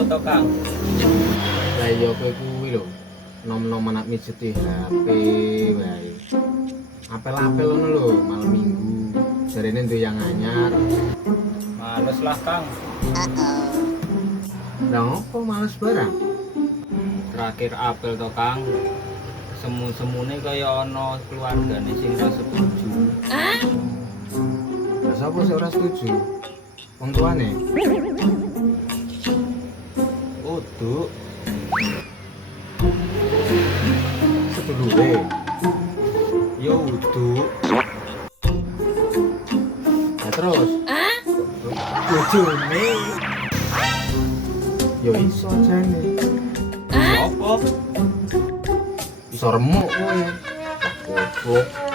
apa to, Kang? Lah iya kowe kuwi lho. Nom-nom anak mijeti HP wae. Apel-apel ngono lho malam Minggu. Jarene duwe yang anyar. Males lah, Kang. Lah opo males barang? Terakhir apel to, Kang. Semu-semune kaya ana keluargane sing ora setuju. Lah sapa sing ora setuju? Wong tuane. Kudu Sedulure. yo udu. Lah terus. Bojone. Yo iso jane. Apa? Iso remuk kowe. Goblok.